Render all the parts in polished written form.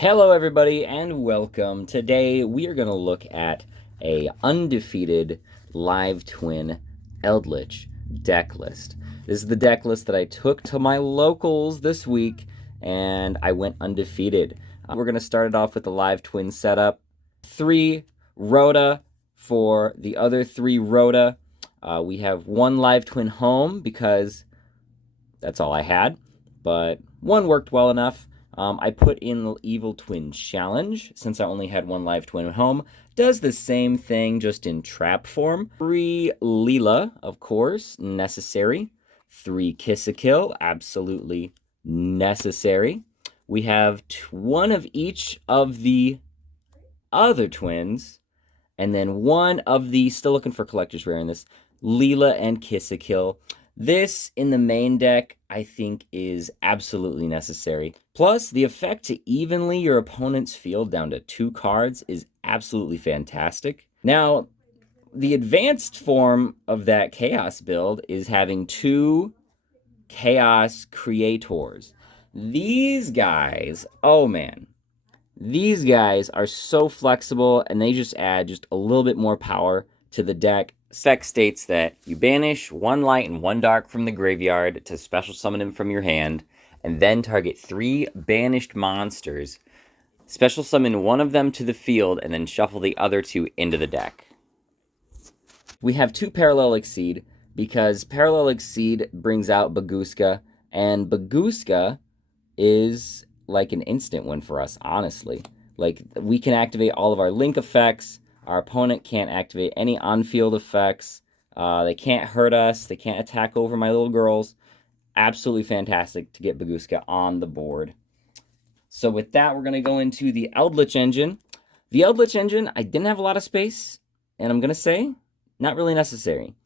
Hello everybody and welcome. Today we are going to look at a undefeated live twin Eldritch deck list. This is the deck list that I took to my locals this week and I went undefeated. We're going to start it off with the live twin setup. 3 Rhoda for the other 3 Rhoda. We have 1 live twin home because that's all I had, but 1 worked well enough. I put in the Evil Twin Challenge, since I only had 1 live twin at home. Does the same thing, just in trap form. 3 Leela, of course, necessary. 3 Kiss-a-Kill, absolutely necessary. We have 1 of each of the other twins, and then 1 of the, still looking for collector's rare in this, Leela and Kiss-a-Kill. This, in the main deck, I think is absolutely necessary. Plus, the effect to evenly your opponent's field down to 2 cards is absolutely fantastic. Now, the advanced form of that Chaos build is having 2 Chaos Creators. These guys, oh man, these guys are so flexible, and they just add just a little bit more power to the deck. Spec states that you banish 1 light and 1 dark from the graveyard to special summon him from your hand, and then target 3 banished monsters. Special summon 1 of them to the field, and then shuffle the other 2 into the deck. We have 2 Parallel Exceed, because Parallel Exceed brings out Bagooska, and Bagooska is like an instant win for us, honestly. Like, we can activate all of our link effects. Our opponent can't activate any on-field effects. They can't hurt us. They can't attack over my little girls. Absolutely fantastic to get Bagooska on the board. So with that, we're going to go into the Eldritch engine. The Eldritch engine, I didn't have a lot of space, and I'm going to say, not really necessary,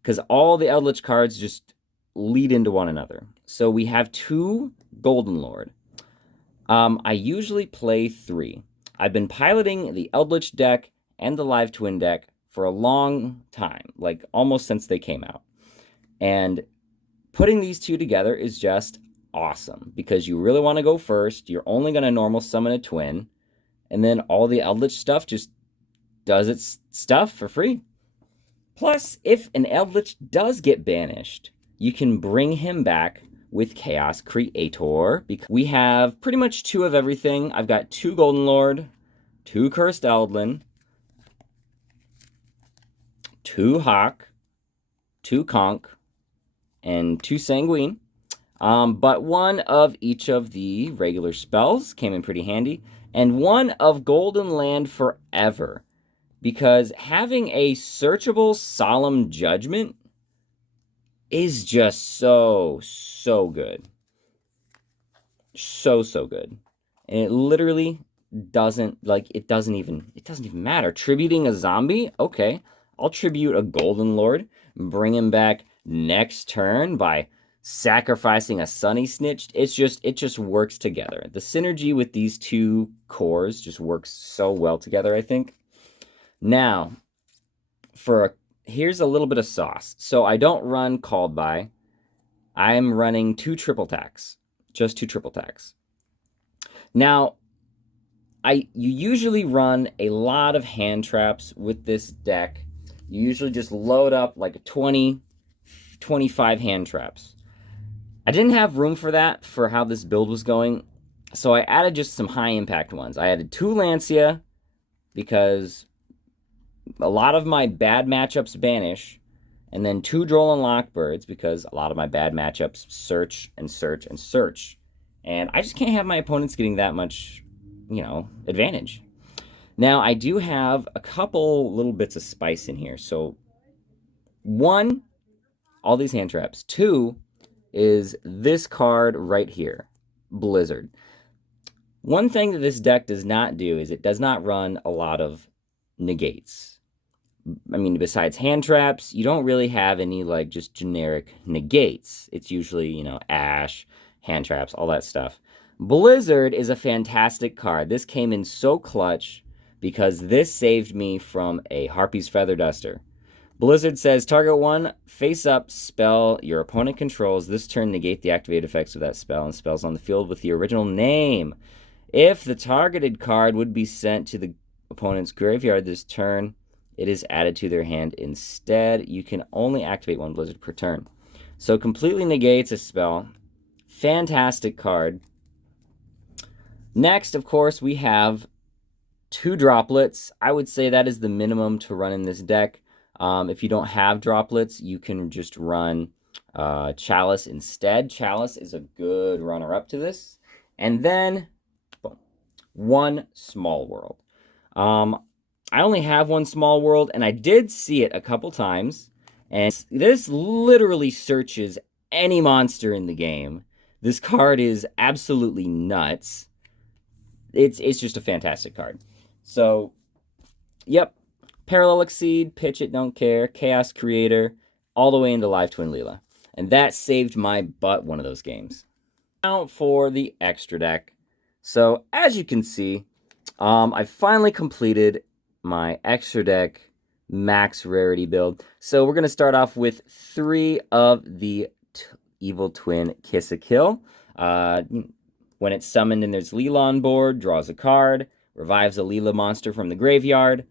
because all the Eldritch cards just lead into one another. So we have 2 Golden Lord. I usually play 3. I've been piloting the Eldritch deck and the live twin deck for a long time, like almost since they came out. And putting these 2 together is just awesome, because you really want to go first. You're only going to normal summon a twin, and then all the Eldritch stuff just does its stuff for free. Plus, if an Eldritch does get banished, you can bring him back with Chaos Creator, because we have pretty much 2 of everything. I've got 2 Golden Lord, 2 Cursed Eldlin, 2 Hawk, 2 Conch, and 2 Sanguine. But 1 of each of the regular spells came in pretty handy, and 1 of Golden Land Forever, because having a searchable Solemn Judgment is just so good. So good. And it literally doesn't, like, it doesn't even matter. Tributing a zombie? Okay. I'll tribute a Golden Lord, bring him back next turn by sacrificing a Sunny Snitch. It just works together. The synergy with these 2 cores just works so well together, I think. Now, here's a little bit of sauce. So I don't run Called By. I'm running 2 triple tacks. Just 2 triple tacks. Now, you usually run a lot of hand traps with this deck. You usually just load up like 20, 25 hand traps. I didn't have room for that for how this build was going, so I added just some high impact ones. I added 2 Lancia, because a lot of my bad matchups banish, and then 2 Droll and Lockbirds, because a lot of my bad matchups search and search and search. And I just can't have my opponents getting that much, advantage. Now, I do have a couple little bits of spice in here. So, 1, all these hand traps. 2 is this card right here, Blizzard. One thing that this deck does not do is it does not run a lot of negates. I mean, besides hand traps, you don't really have any, like, just generic negates. It's usually, Ash, hand traps, all that stuff. Blizzard is a fantastic card. This came in so clutch, because this saved me from a Harpy's Feather Duster. Blizzard says, target 1 face-up spell your opponent controls. This turn negate the activated effects of that spell, and spells on the field with the original name. If the targeted card would be sent to the opponent's graveyard this turn, it is added to their hand instead. You can only activate one Blizzard per turn. So completely negates a spell. Fantastic card. Next, of course, we have 2 droplets. I would say that is the minimum to run in this deck. If you don't have droplets, you can just run Chalice instead. Chalice is a good runner-up to this. And then, boom, 1 Small World. I only have 1 Small World, and I did see it a couple times. And this literally searches any monster in the game. This card is absolutely nuts. It's just a fantastic card. So, yep, Parallel Exceed, Pitch It, Don't Care, Chaos Creator, all the way into Live Twin Leela. And that saved my butt one of those games. Now for the extra deck. So, as you can see, I finally completed my extra deck max rarity build. So we're going to start off with 3 of the Evil Twin Kiss a Kill. When it's summoned and there's Leela on board, draws a card, revives a Leela monster from the graveyard,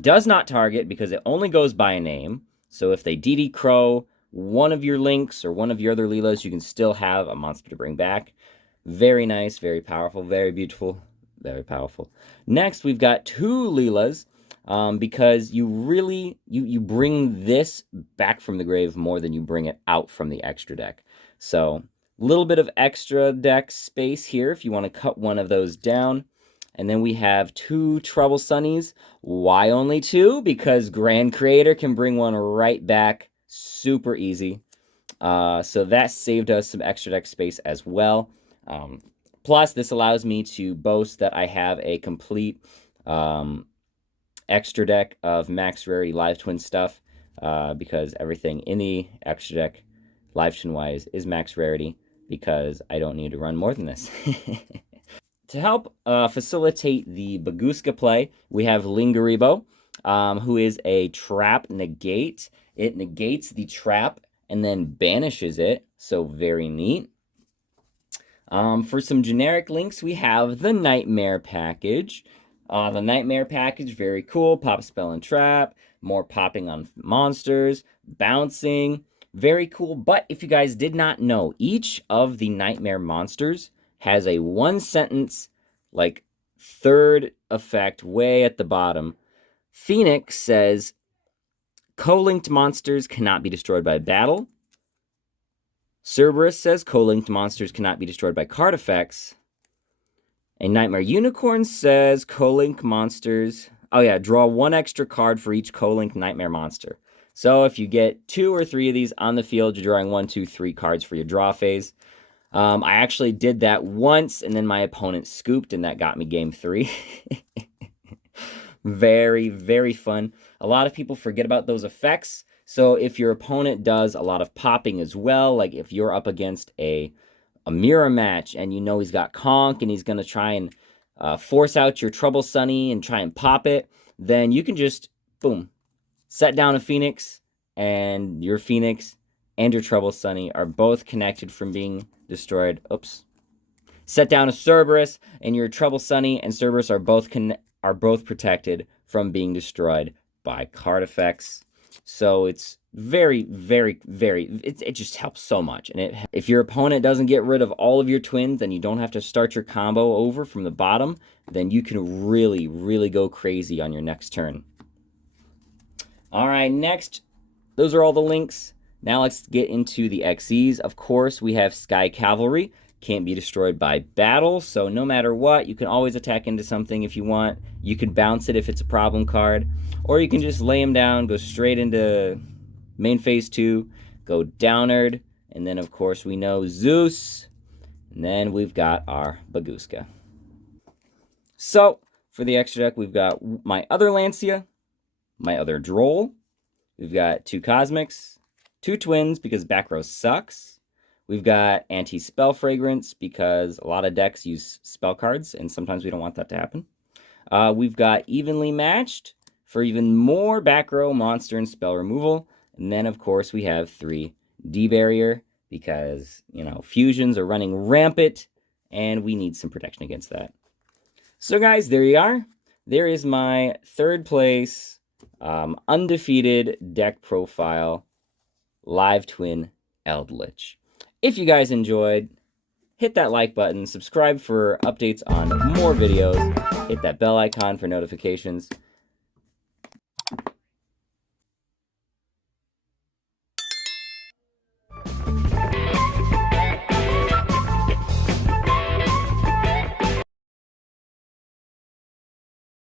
does not target because it only goes by a name. So if they DD Crow one of your links or one of your other Leelas, you can still have a monster to bring back. Very nice, very powerful, very beautiful, very powerful. Next, we've got 2 Leelas because you really, you bring this back from the grave more than you bring it out from the extra deck. So a little bit of extra deck space here if you want to cut one of those down. And then we have 2 Trouble Sunnies. Why only 2? Because Grand Creator can bring one right back super easy. So that saved us some extra deck space as well. Plus, this allows me to boast that I have a complete extra deck of max rarity Live Twin stuff because everything in the extra deck, Live Twin wise, is max rarity because I don't need to run more than this. To help facilitate the Bagooska play, we have Lingaribo, who is a trap negate. It negates the trap and then banishes it, so very neat. For some generic links, we have the Nightmare package. The Nightmare package, very cool. Pop, spell, and trap. More popping on monsters. Bouncing. Very cool. But if you guys did not know, each of the Nightmare monsters has a 1-sentence, like, 3rd effect way at the bottom. Phoenix says, co-linked monsters cannot be destroyed by battle. Cerberus says co-linked monsters cannot be destroyed by card effects. And Nightmare Unicorn says co-linked monsters... Oh yeah, draw 1 extra card for each co-linked Nightmare monster. So if you get 2 or 3 of these on the field, you're drawing 1, 2, 3 cards for your draw phase. I actually did that once, and then my opponent scooped, and that got me game 3. Very, very fun. A lot of people forget about those effects. So if your opponent does a lot of popping as well, like if you're up against a mirror match and you know he's got Conk and he's going to try and force out your Trouble Sunny and try and pop it, then you can just, boom, set down a Phoenix, and your Phoenix and your Trouble Sunny are both connected from being destroyed. Oops. Set down a Cerberus, and your Trouble Sunny and Cerberus are both protected from being destroyed by card effects. So it's very, very, very, it just helps so much. And if your opponent doesn't get rid of all of your twins, then you don't have to start your combo over from the bottom, then you can really, really go crazy on your next turn. All right, next, those are all the links. Now let's get into the XEs. Of course, we have Sky Cavalry. Can't be destroyed by battle, so no matter what, you can always attack into something if you want. You can bounce it if it's a problem card, or you can just lay him down, go straight into main phase 2, go downward, and then of course we know Zeus, and then we've got our Bagooska. So, for the extra deck, we've got my other Lancia, my other Droll, we've got 2 Cosmics, 2 Twins because back row sucks. We've got Anti-Spell Fragrance because a lot of decks use spell cards, and sometimes we don't want that to happen. We've got Evenly Matched for even more back row monster and spell removal. And then, of course, we have 3 D-Barrier because, you know, fusions are running rampant, and we need some protection against that. So guys, there you are. There is my third place undefeated deck profile live twin Eldritch. If you guys enjoyed, hit that like button, subscribe for updates on more videos, hit that bell icon for notifications,